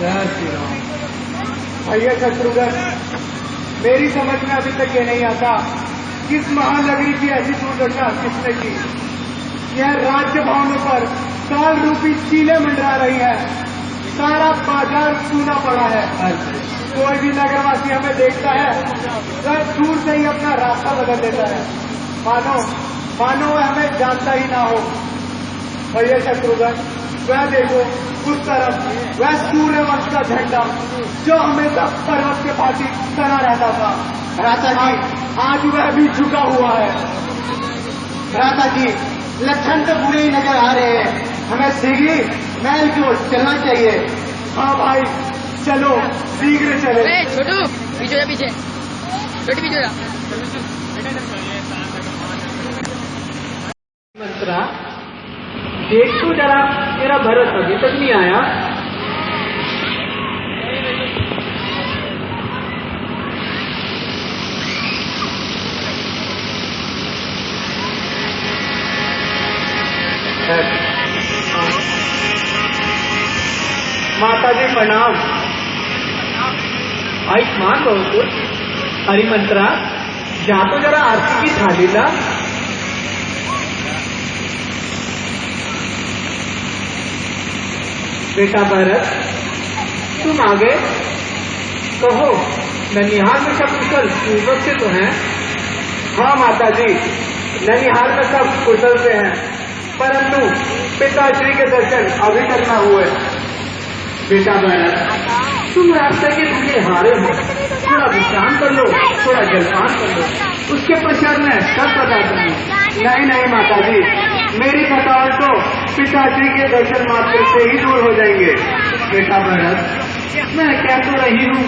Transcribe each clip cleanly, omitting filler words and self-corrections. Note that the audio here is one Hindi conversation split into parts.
जय श्री राम। भैया शत्रुघ्न, मेरी समझ में अभी तक ये नहीं आता किस महानगरी की ऐसी दुर्दशा किसने की। यह राज्य भवनों पर काल रूपी चीलें मंडरा रही है, सारा बाजार सूना पड़ा है। कोई भी नगरवासी हमें देखता है वह दूर से ही अपना रास्ता बदल देता है, मानो वह हमें जानता ही ना हो। भैया शत्रुघ्न, वह देखो उस तरफ वह सूर्यवंश का झंडा जो हमेशा पर्वत के भांति तना रहता था। भ्राता जी, आज वह भी झुका हुआ है। भ्राता जी, लक्षण तो बुरे ही नजर आ रहे हैं। हमें शीघ्र महल की ओर चलना चाहिए। हाँ भाई, चलो शीघ्र चले। छोटू पीछे जा, पीछे छोटी पीछे जा। मंत्रा, देख तो जरा, मेरा भरत अभी तक नहीं आया। माता जी प्रणाम। आयुष्मान बहुत कुछ। हरि मंत्रा, जा तो जरा आरती की थाली ला। बेटा भरत, तुम आ गए। कहो, ननिहाल में सब कुशल पूर्वक से तो हैं? हाँ माता जी, ननिहाल में सब कुशल से हैं, परंतु पिताश्री के दर्शन अभी तक न हुए। बेटा भरत, तुम रास्ते के भूखे हारे हो, थोड़ा विश्राम कर लो, थोड़ा जलपान कर लो, उसके पश्चात मैं सब बता दूंगी। नहीं माता जी, मेरी थकावट तो पिताश्री के दर्शन मात्र से ही दूर हो जाएंगे। बेटा भरत, मैं कह तो रही हूँ,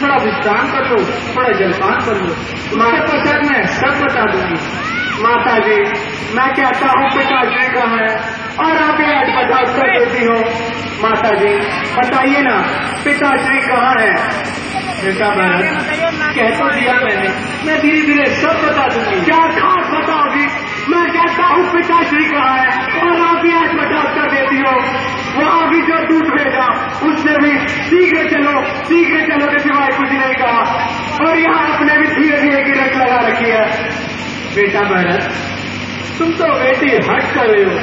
थोड़ा विश्राम कर लो, थोड़ा जलपान कर लो, उसके पश्चात मैं सब बता दूंगी। माता जी, मैं कहता हूँ पिताश्री कहाँ है और आप ये अटपटा उत्तर देती हो। माता जी बताइए ना, पिताश्री कहाँ है? बेटा भरत, कह तो दिया मैंने, मैं धीरे धीरे सब बता दूंगी। क्या खास बताओगी? मैं कहता हूँ पिताश्री कहाँ है और आप ये अटपटा उत्तर देती हो। वहाँ भी जो दूध भेजा उसने भी शीघ्र चलो के सिवाय कुछ नहीं कहा, और यहाँ आपने भी धीरे धीरे की रट लगा रखी है। बेटा भरत, तुम तो बेटी हट कर रहे हो।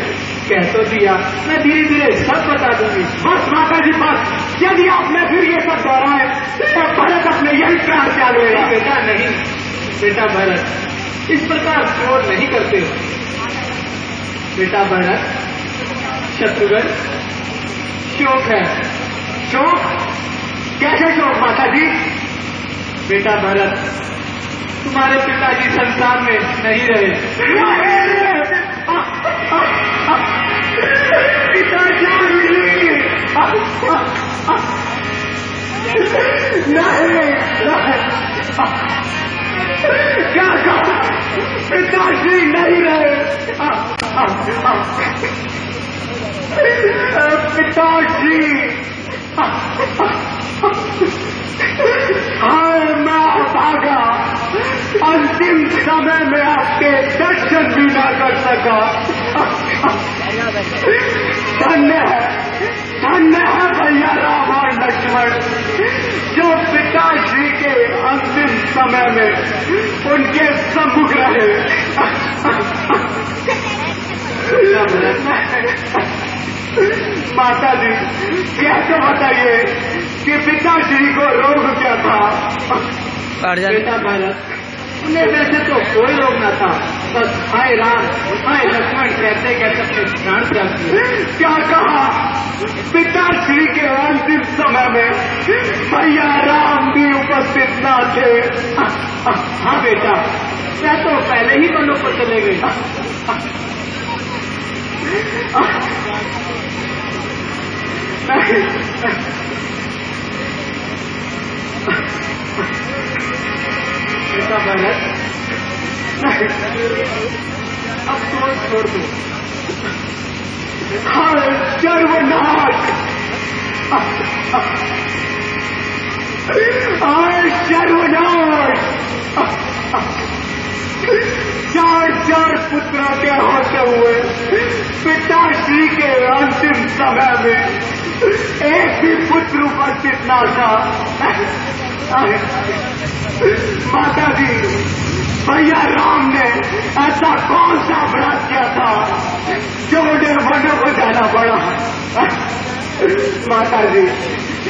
कह तो दिया, मैं धीरे धीरे सब बता दूंगी। बस माता जी बस, यदि आपने फिर ये सब दोहराए तो भरत अपने यही प्यार त्याग लेगा। बेटा नहीं, बेटा भरत, इस प्रकार क्रोध नहीं करते हो। बेटा भरत, शत्रुघ्न, शोक है। शोक? कैसे शोक माता जी? बेटा भरत, तुम्हारे पिताजी संसार में नहीं रहे। पिताजी नहीं, क्या कहा? पिताजी नहीं रहे। पिताजी, हाँ मैं भागा, अंतिम समय में आपके दर्शन भी ना कर सका। धन्य है भैया राम और लक्ष्मण, जो पिताजी के अंतिम समय में उनके सम्मुख रहे। माता जी, कैसे बताइए कि पिताश्री को रोग क्या था? बेटा भरत, उन्हें वैसे तो कोई रोग न था, बस हाय राम हाय लक्ष्मण कहते कहते अपने प्राण त्याग दिए। क्या कहा? पिताश्री के अंतिम समय में भैया राम भी उपस्थित न थे। हाँ बेटा, मैं तो पहले ही वनों पर चले गए। बेटा भरत, अब छोड़ दो। हाय सर्वनाश, हाय सर्वनाश। चार पुत्रों के होते हुए पिताश्री के अंतिम समय में एक भी पुत्र उपस्थित न था। माता जी, भैया राम ने ऐसा कौन सा अपराध किया था जो उन्हें वनों को जाना पड़ा? माता जी,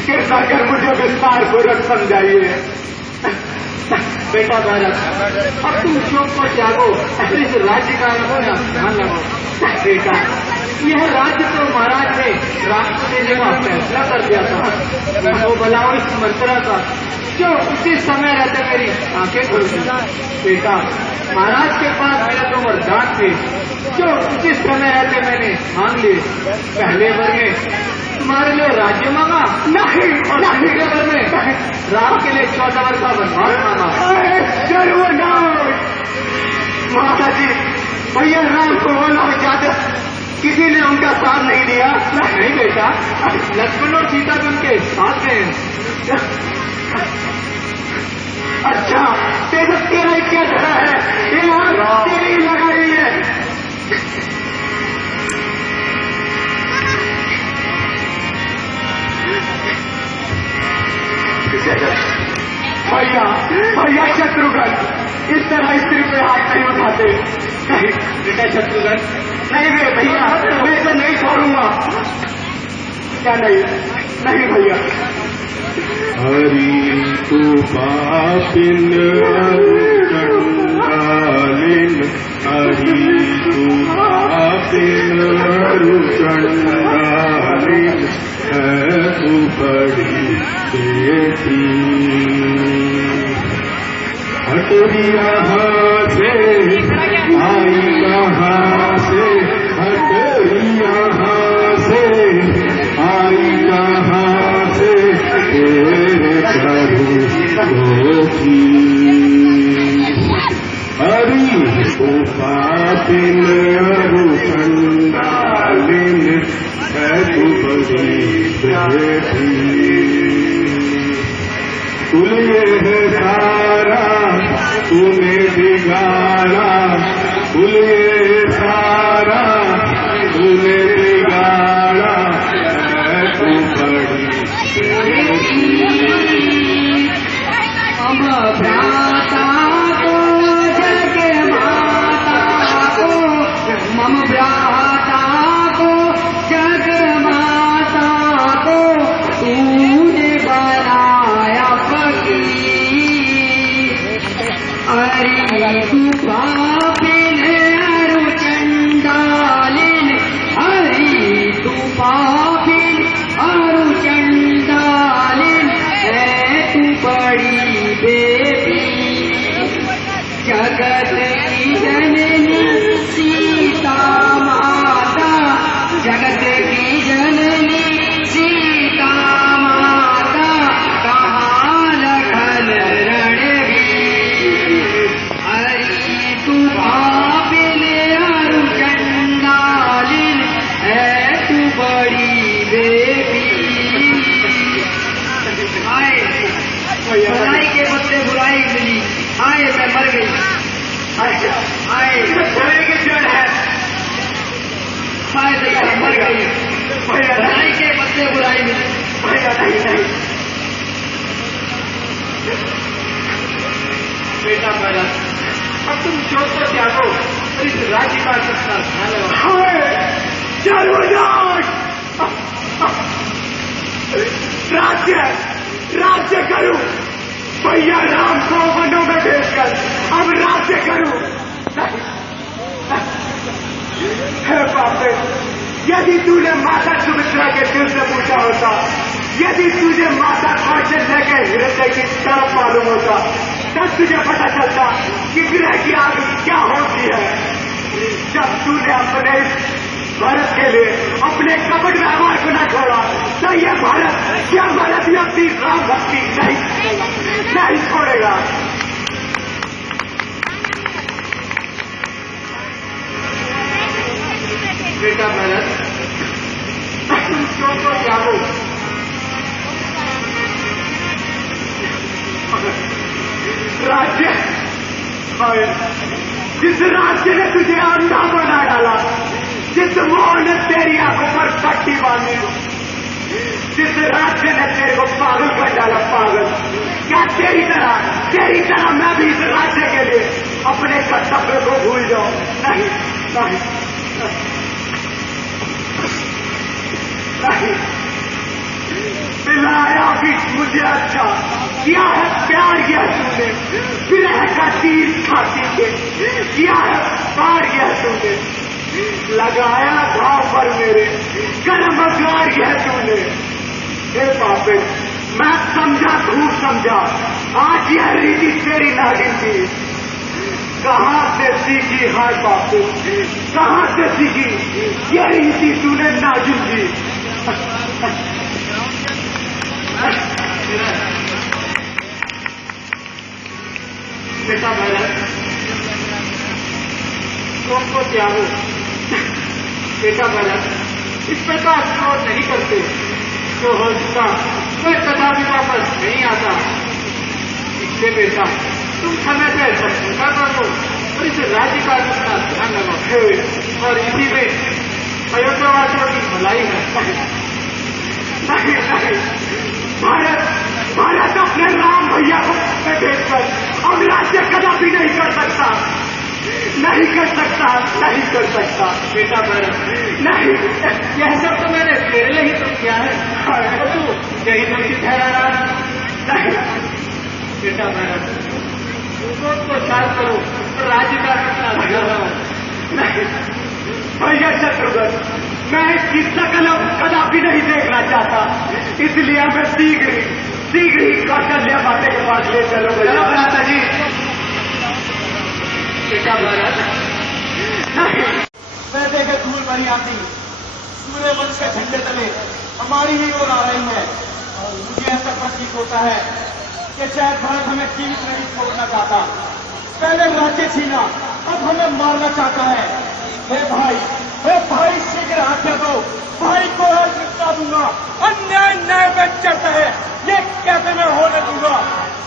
कृपा कर मुझे विस्तार पूर्वक समझाइए। बेटा भारत, अब तुम शोक को त्यागो, इस राज्य का ध्यान लगो। बेटा, यह राज्य तो महाराज ने राम को देने का फैसला कर दिया था। वो भला इस मंत्रा का जो उसी समय रहते मेरी आंखें खुल गई। बेटा, महाराज के पास मेरे तो वरदान थे जो उसी समय रहते मैंने मांग लिए। पहले वर में तुम्हारे लिए राज्य मांगा, नहीं, और दूसरे वर में राम के लिए 14 वर्ष का वनवास मांगा। माता जी, भैया राम को बोला जाते किसी ने उनका साथ नहीं दिया। नहीं बेटा, लक्ष्मण और सीता भी उनके साथ में। अच्छा, तेरा क्या धरा है? तेरी लगा रही है। भैया शत्रुघ्न, इस तरह स्त्री पे हाथ नहीं उठाते। नहीं बेटा शत्रुघ्न, नहीं भैया, मैं इसे नहीं छोड़ूंगा। क्या नहीं भैया। हरि तू पापिन चंडालिन, हरि तू पापिन चंडालिन, है तू बड़ी बेटी। हटरी यहाँ से आई कहाँ से, हटरी यहाँ से आई कहाँ से, तेरे प्रभु की। हरि को पापिन चंडालिन, है तू बड़ी बेटी। तुलिए है सारा तूने बिगाड़ा, तुलिए सारा तूने बिगाड़ा, है तू बड़ी भ्राता को जग माता को, मम भ्राता को जग माता को, तूने बनाया फकीर। हरि तू पापिन अरु चंडालिन, हरि तू पापिन अरु चंडालिन, है तू बड़ी बेटी। जगत की जननी सीता माता, जगत की जननी सीता माता, कहाँ लखन रणवीर। हरि तू पापिन अरु चंडालिन, है तू बड़ी बेटी। आए बुराई के बदले बुराई मिली, आए मैं मर गई। आए बुराई की जड़ है, आए भैया मर गई। बुराई के बदले बुराई मिली। नहीं बेटा भारत, अब तुम शोक को त्यागो और इस राज्य का ध्यान लगाओ। राज्य करूं, भैया राम को वनों में भेजकर अब राज्य करूं। हे बापे, यदि तूने माता सुमित्रा के दिल से पूछा होता, यदि तुझे माता कौशल्या के हृदय की तरफ मालूम होता, तब तुझे पता चलता कि ग्रह की आग क्या होती है। जब तूने अपने भारत के लिए अपने कपट व्यवहार को न छोड़ा, तो यह भारत भी अपनी राम भक्ति नहीं छोड़ेगा। बेटा भरत, तुम क्यों को त्यागो? राज्य, जिस राज्य ने तुझे अंधा बना डाला, जिस मोह ने तेरी आंखों पर पट्टी बांधने को। जिस राज्य ने तेरे को पागल कर डाला, पागल, क्या तेरी तरह मैं भी इस राज्य के लिए अपने कर्तव्य को भूल जाऊं? नहीं नहीं नहीं, मिलाया भी मुझे अच्छा किया है प्यार, यह तूने विरह का तीर छाती के किया है पार, यह तूने लगाया घाव पर मेरे कर्मगार, यह तूने। हे पापे, मैं समझा खूब समझा, आज यह रीति तेरी नागिन थी। कहां से सीखी हाय पापे, कहां से सीखी यह रीति तूने नागिन की? बेटा भरत, तुमको त्यागो। बेटा भरत, इस प्रकार क्रोध नहीं करते, जो हो चुका वह कदापि वापस नहीं आता। इसलिए बेटा तुम समय से सब पूछा कर लो और इस राज्य का अपना ध्यान लगाओ, और इसी में अयोध्यावासियों की भलाई है। नहीं नहीं, भारत अपने राम भैया को भेजकर अब राज्य कदापि नहीं कर सकता, नहीं कर सकता, नहीं कर सकता। बेटा भरत, नहीं, यह सब तो मैंने तेरे लिए ही तो किया है, और तू यही तो ठहरा रहा। नहीं बेटा भरत, क्रोध को शांत करो और राज्य का अपना ध्यान लगाओ। नहीं भैया शत्रुघ्न, मैं इसकी शकल कदापि नहीं देखना चाहता, इसलिए मैं शीघ्र ही कौशल्या माता के पास ले चलो। चलो भ्राता जी। बेटा भरत, वैसे के धूल भरी आती सूर्य वंश के झंडे तले हमारी ही ओर आ रही है, और मुझे ऐसा प्रतीत होता है कि शायद भारत हमें जीवित नहीं छोड़ना चाहता। पहले राज्य छीना, अब हमें मारना चाहता है। हे भाई शीघ्र आज्ञा दो, भाई को आज निपटा दूंगा। अन्याय न्याय में चलता है, ये कैसे मैं होने दूंगा?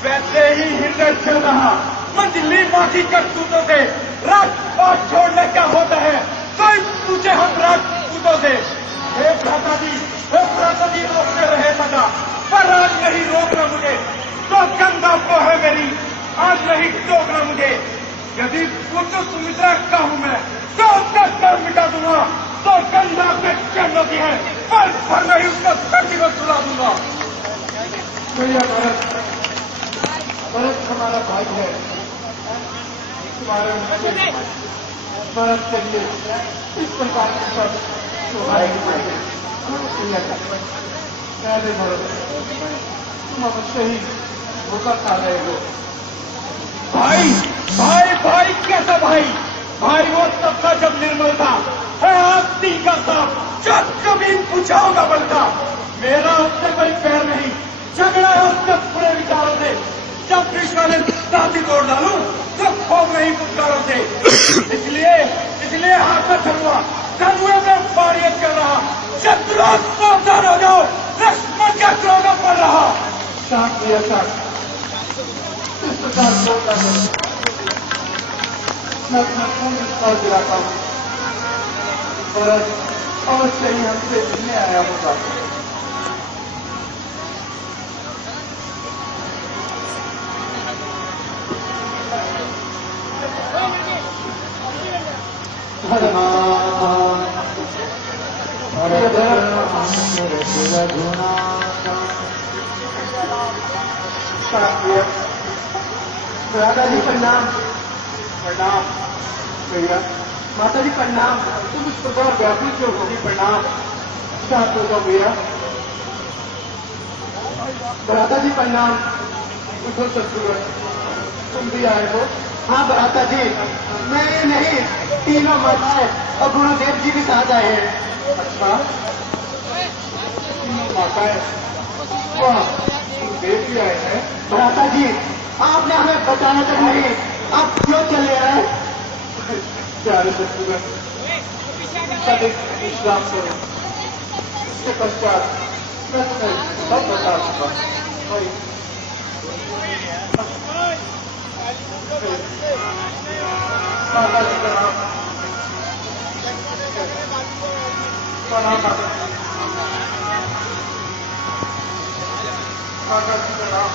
वैसे ही हृदय चल रहा मंजिली माटी करतूतों से राजपाट छोड़ने क्या होता है, कोई पूछे हम राजपूतों से। हे भ्राता जी रोकते रहे सदा, पर आज नहीं रोकना मुझे, तो गंगा को है मेरी, आज नहीं टोकना मुझे। यदि पुत्र सुमित्रा का हूं मैं, तो उसका सर मिटा दूंगा, तो गंगा पे चढ़ होती है, पर नहीं उसका धरती को सुला दूंगा। भैया भरत हमारा भाई है, तुम्हारे भरत के लिए इस प्रकार के सब भरत तुम अवश्य ही धोखा खा रहे हो। भाई कैसा भाई वो तब था जब निर्मल था, आस्ती का था, जब कभी पूछाओगा बनता। मेरा उससे कोई पैर नहीं, झगड़ा है उसके पूरे विचारों से। जब कृष्ण ने दाती तोड़ डालू तो खोग नहीं पुत्कारों से। इसलिए हाथ में धनुए में बारियत कर रहा। शत्रु सावधान हो जाओ, लक्ष्मण का क्रोध पड़ रहा। शांत भैया शांत, इस प्रकार बोलता है मैं अपना पूर्ण विश्वास दिलाता हूँ, भरत अवश्य ही हमसे मिलने आया होगा। दादाजी प्रणाम। प्रणाम भैया। माता जी प्रणाम। तुम इस प्रकार व्याकुल क्यों होगी? प्रणाम। शांत हो जाओ भैया। भ्राता जी प्रणाम। उठो शत्रुघ्न, तुम भी आए हो? हाँ भ्राता जी, मैं ही नहीं, तीनों माताएं और गुरुदेव जी भी साथ आए हैं। अच्छा, तीनों माताएं, वाह, गुरुदेव भी आए हैं। भ्राता जी, आपने हमें बताया तक नहीं, आप क्यों चले आए? प्यारे शत्रुघ्न, विश्राम करो, इसके पश्चात मैं तुम्हें सब बता दूंगा। माता जी का नाम माता जी प्रणाम,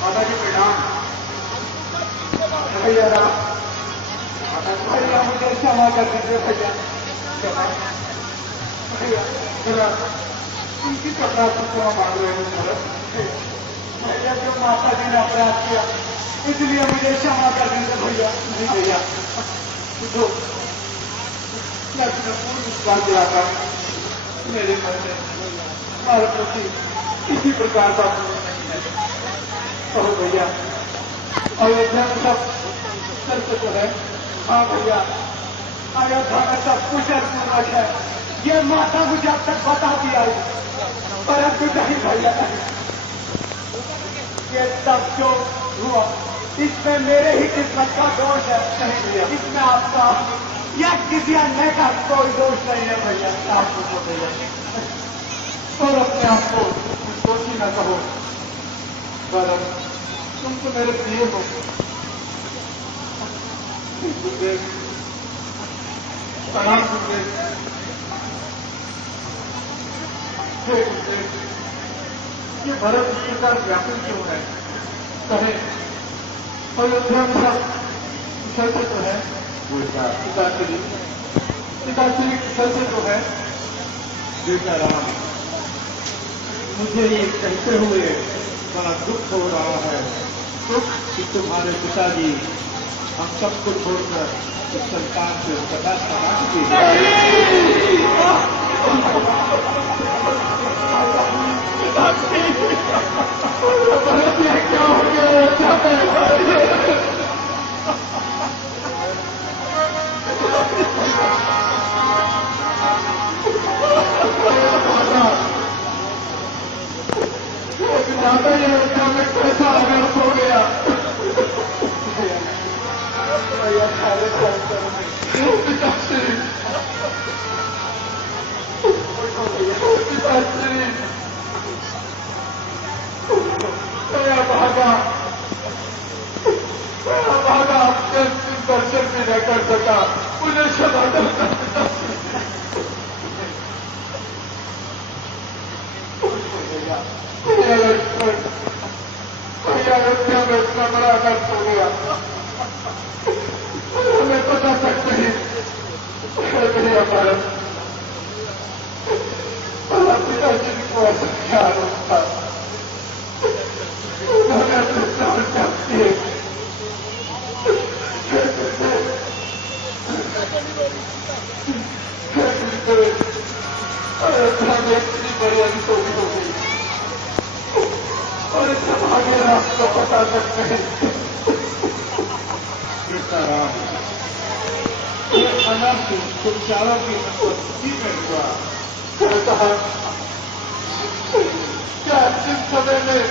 माता जी प्रणाम। भैया राम, भैया मुझे क्षमा कर दीजिए भैया, क्षमा भैया, जरा उनकी कपड़ा को क्षमा मांग रहे हैं भरत भैया, जो माता जी ने अपराध किया इसलिए मुझे क्षमा कर दीजिए भैया। नहीं भैया, जो मैं अपने पूर्ण विश्वास दिलाता हूँ, मेरे मन में हमारे प्रति किसी प्रकार का नहीं है। कहो भैया, अयोध्या में सब चलते तो है। हाँ भैया, अयोध्या में सब कुशल पूर्वक है, ये माता मुझे अब तक बता दिया है, परंतु नहीं भैया, ये सब जो हुआ इसमें मेरे ही किस्मत का दोष है। नहीं भैया, इसमें आपका या किसी अन्य का कोई दोष नहीं है भैया। आप पूछो भैया, और अपने आप को दोषी न कहो। भरत, तुम तो मेरे प्रिय हो। गुरुदेव, प्रणाम गुरुदेव। हे गुरुदेव, ये भरत जी का व्याकुल क्यों है? कहे अयोध्या में सब कुशल से तो है, पिताश्री कुशल से तो है। बेटा राम, मुझे ये कहते हुए बड़ा दुख हो रहा है, दुख कि तुम्हारे पिताजी हम सबको छोड़कर इस संतान से कदा समाप्त किए। क्या हो गया? ज्यादा ये अयोध्या में कैसा अनर्थ हो गया? पिताश्री, पिताश्री, मैं भागा आपके दर्शन भी न कर सका, मुझे क्षमा करना पिताश्री। अयोध्या में इतना बड़ा अनर्थ हो गया, हमें पता तक नहीं। भैया भारत, पिताजी को ऐसा क्या आरोप था, उन्होंने अपने प्राण त्याग दिए। अयोध्या में इतनी बड़ी अनसोनी हो गई और इस आगे राम को पता तक नहीं। राम, ये अनर्थ तुम चारों की उपस्थिति में हुआ। क्या अंतिम समय में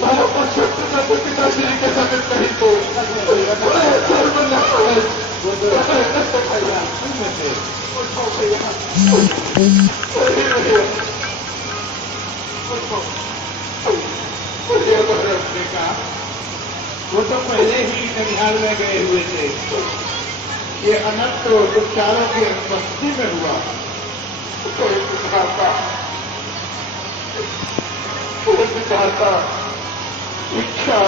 भारत और शत्रुघ्न के पिताश्री के समित नहीं तो वो तो पहले ही ननिहाल में गए हुए थे। ये अनंत तो चारों की उपस्थिति में हुआ। कोई विधाता इच्छा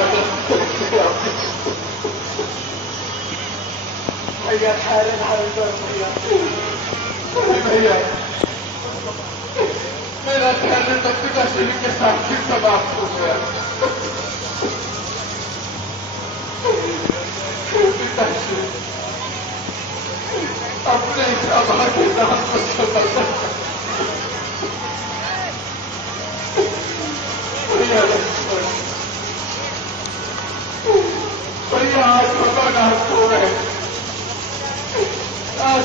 भैया ठहरे धारण कर भैया, मेरा ठहरे तो पिताश्री के साथ ही समाप्त हो गया। पिताश्री अपने सभा के नाम पर समर्पण भैया आज भगवान हो रहे, आज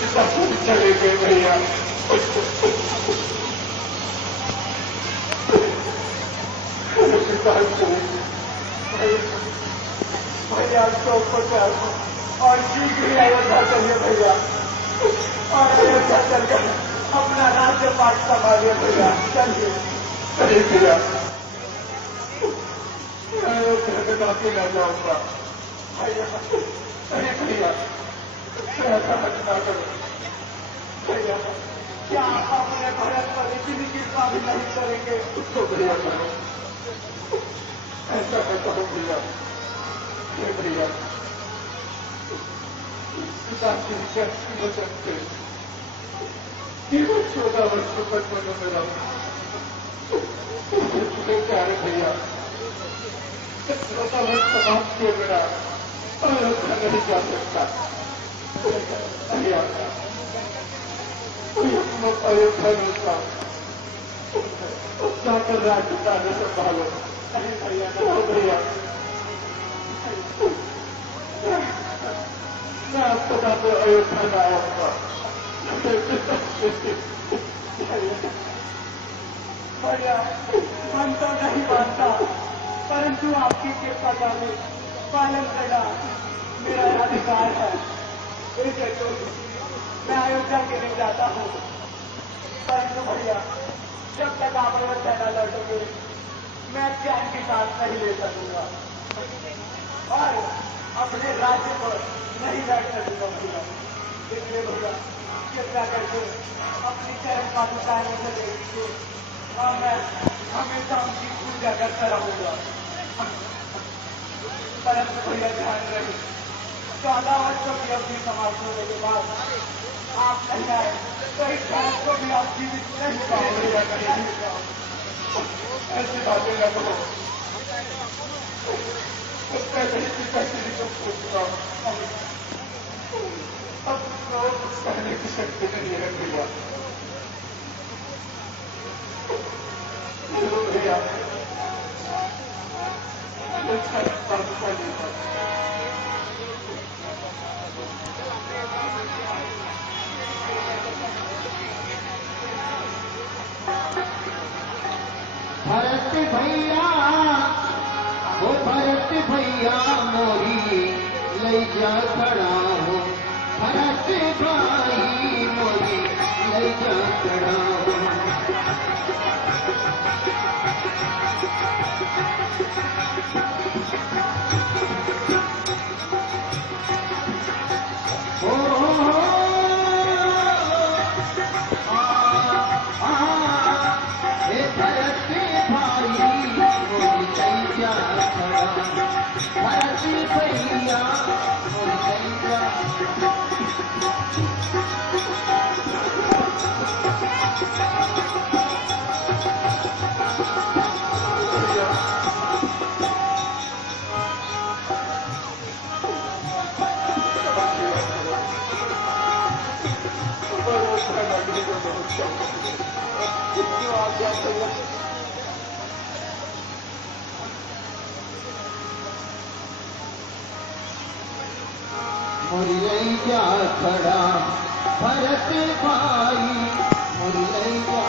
पिताश्री चले गए भैया। भैया चौक पर और शीघ्र ही अयोध्या चलिए भैया, और अयोध्या चलकर अपना राज्य पाठ संभालिए भैया। चलिए भैया, अयोध्या में काफी न जाऊंगा भैया। भैया ऐसा मत ना करो भैया, क्या आप अपने भरत पर इतनी कृपा भी नहीं करेंगे? उसको भैया करो, ऐसा कहता हूँ भैया, ये भैया पिता की शक्ति वचन से केवल 14 वर्ष को बचपन में मेरा प्यारे भैया 14 वर्ष समाप्त किए मेरा अयोध्या नहीं जा सकता भैया, अयोध्या में उसका जाकर राजस्थान संभालो। नहीं भैया, भैया मैं आपको जाकर अयोध्या में आऊंगा। भैया मन तो नहीं मानता, परंतु आपकी कृपा का भी पालन करना मेरा अधिकार है। इसलिए तो मैं अयोध्या के लिए जाता हूँ, परंतु भैया जब तक आप अयोध्या न लौटोगे मैं ज्ञान की सांस नहीं ले सकूंगा और अपने राज्य पर नहीं बैठ सकूंगा भैया। इसलिए भैया कृपया करके अपनी चरण पादुकाओं से दे दीजिए और मैं हमेशा उनकी पूजा करता रहूंगा। परंतु भैया ध्यान रहे, 14 वर्षों की अवधि समाप्त होने के बाद आप नहीं आए तो इस भारत को भी आप जीवित नहीं पाओगे। ऐसी बातें न करो, उसका कैसे को पूछता अब कुछ कहने की शक्ति नहीं है भैया। भैया भरत भैया, वो भरत भैया मोरी लई जा खड़ा हो, भरत भाई मोरी लई जा खड़ा हो। मुरली जा खड़ा भरत भाई, मुरली जा